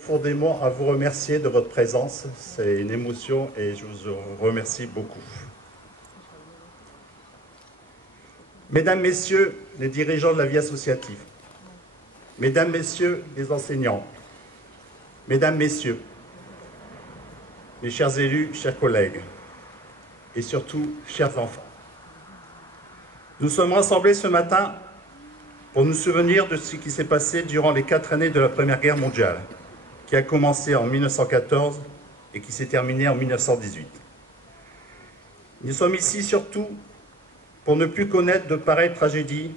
profondément à vous remercier de votre présence. C'est une émotion et je vous remercie beaucoup. Mesdames, Messieurs les dirigeants de la vie associative, Mesdames, Messieurs les enseignants, Mesdames, Messieurs, mes chers élus, chers collègues, et surtout, chers enfants. Nous sommes rassemblés ce matin pour nous souvenir de ce qui s'est passé durant les 4 années de la Première Guerre mondiale, qui a commencé en 1914 et qui s'est terminée en 1918. Nous sommes ici surtout pour ne plus connaître de pareilles tragédies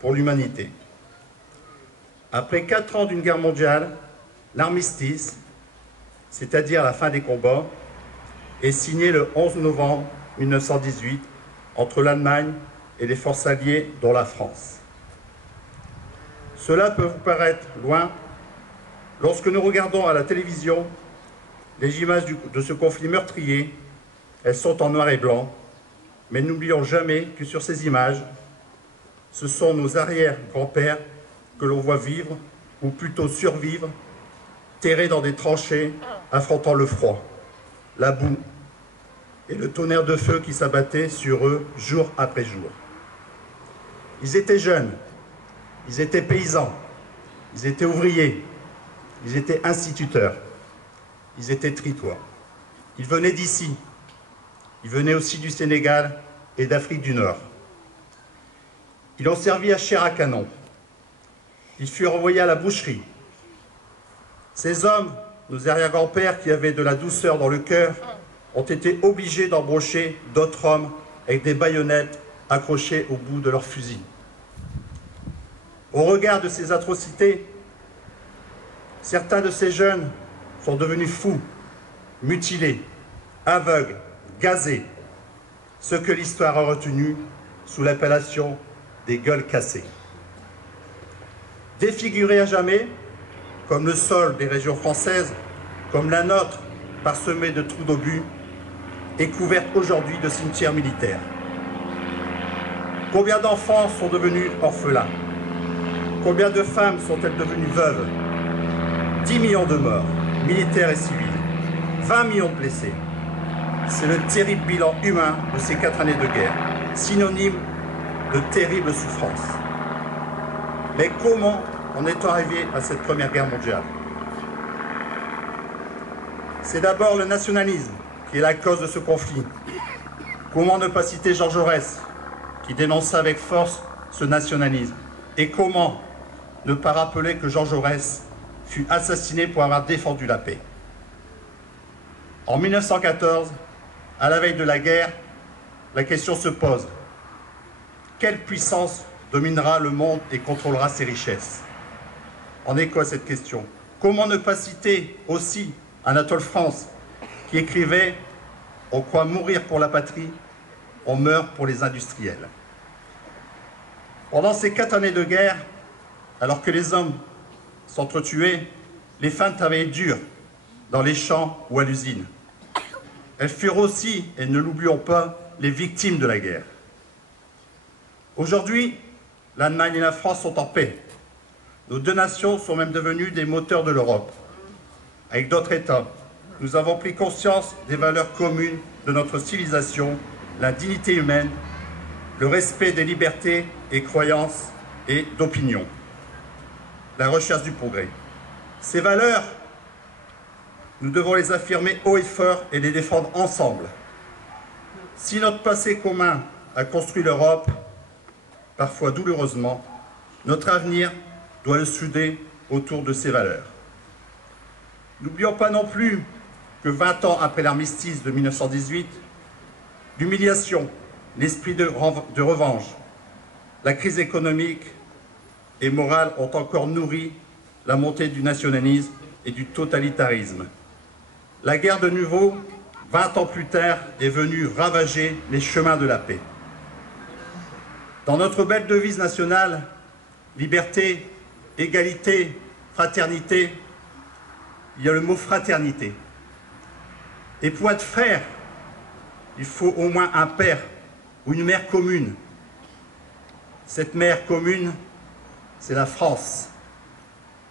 pour l'humanité. Après 4 ans d'une guerre mondiale, l'armistice, c'est-à-dire la fin des combats, est signé le 11 novembre 1918 entre l'Allemagne et les forces alliées, dont la France. Cela peut vous paraître loin lorsque nous regardons à la télévision les images de ce conflit meurtrier. Elles sont en noir et blanc, mais n'oublions jamais que sur ces images, ce sont nos arrière-grands-pères que l'on voit vivre, ou plutôt survivre, terrés dans des tranchées, affrontant le froid, la boue et le tonnerre de feu qui s'abattait sur eux jour après jour. Ils étaient jeunes, ils étaient paysans, ils étaient ouvriers, ils étaient instituteurs, ils étaient tritois. Ils venaient d'ici, ils venaient aussi du Sénégal et d'Afrique du Nord. Ils ont servi à chair à canon. Ils furent envoyés à la boucherie. Ces hommes, nos arrière-grands-pères qui avaient de la douceur dans le cœur, ont été obligés d'embaucher d'autres hommes avec des baïonnettes accrochées au bout de leurs fusils. Au regard de ces atrocités, certains de ces jeunes sont devenus fous, mutilés, aveugles, gazés, ce que l'histoire a retenu sous l'appellation des gueules cassées. Défigurés à jamais, comme le sol des régions françaises, comme la nôtre, parsemée de trous d'obus, est couverte aujourd'hui de cimetières militaires. Combien d'enfants sont devenus orphelins? Combien de femmes sont-elles devenues veuves? 10 millions de morts, militaires et civils, 20 millions de blessés. C'est le terrible bilan humain de ces 4 années de guerre, synonyme de terribles souffrances. Mais comment en est-on arrivé à cette Première Guerre mondiale? C'est d'abord le nationalisme qui est la cause de ce conflit. Comment ne pas citer Georges Jaurès, qui dénonça avec force ce nationalisme? Et comment ne pas rappeler que Georges Jaurès fut assassiné pour avoir défendu la paix? En 1914, à la veille de la guerre, la question se pose. Quelle puissance dominera le monde et contrôlera ses richesses? En écho à cette question, comment ne pas citer aussi Anatole France, qui écrivait « On croit mourir pour la patrie, on meurt pour les industriels ». Pendant ces 4 années de guerre, alors que les hommes s'entretuaient, les femmes travaillaient dur dans les champs ou à l'usine. Elles furent aussi, et ne l'oublions pas, les victimes de la guerre. Aujourd'hui, l'Allemagne et la France sont en paix. Nos 2 nations sont même devenues des moteurs de l'Europe. Avec d'autres États, nous avons pris conscience des valeurs communes de notre civilisation, la dignité humaine, le respect des libertés et croyances et d'opinion, la recherche du progrès. Ces valeurs, nous devons les affirmer haut et fort et les défendre ensemble. Si notre passé commun a construit l'Europe, parfois douloureusement, notre avenir doit le souder autour de ces valeurs. N'oublions pas non plus que 20 ans après l'armistice de 1918, l'humiliation, l'esprit de revanche, la crise économique et morale ont encore nourri la montée du nationalisme et du totalitarisme. La guerre de nouveau, 20 ans plus tard, est venue ravager les chemins de la paix. Dans notre belle devise nationale, liberté, égalité, fraternité, il y a le mot fraternité. Et pour être frère, il faut au moins un père ou une mère commune. Cette mère commune, c'est la France.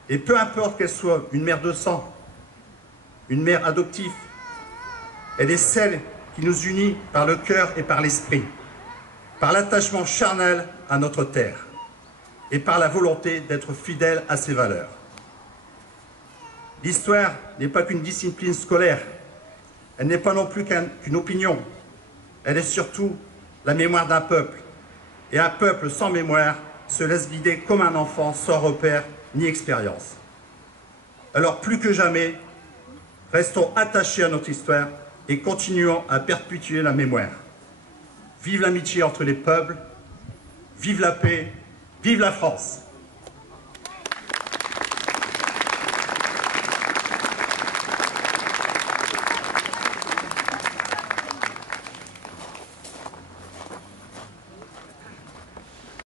Et peu importe qu'elle soit une mère de sang, une mère adoptive, elle est celle qui nous unit par le cœur et par l'esprit, par l'attachement charnel à notre terre et par la volonté d'être fidèle à ses valeurs. L'histoire n'est pas qu'une discipline scolaire, elle n'est pas non plus qu'une opinion, elle est surtout la mémoire d'un peuple. Et un peuple sans mémoire se laisse guider comme un enfant sans repère ni expérience. Alors plus que jamais, restons attachés à notre histoire et continuons à perpétuer la mémoire. Vive l'amitié entre les peuples, vive la paix, vive la France!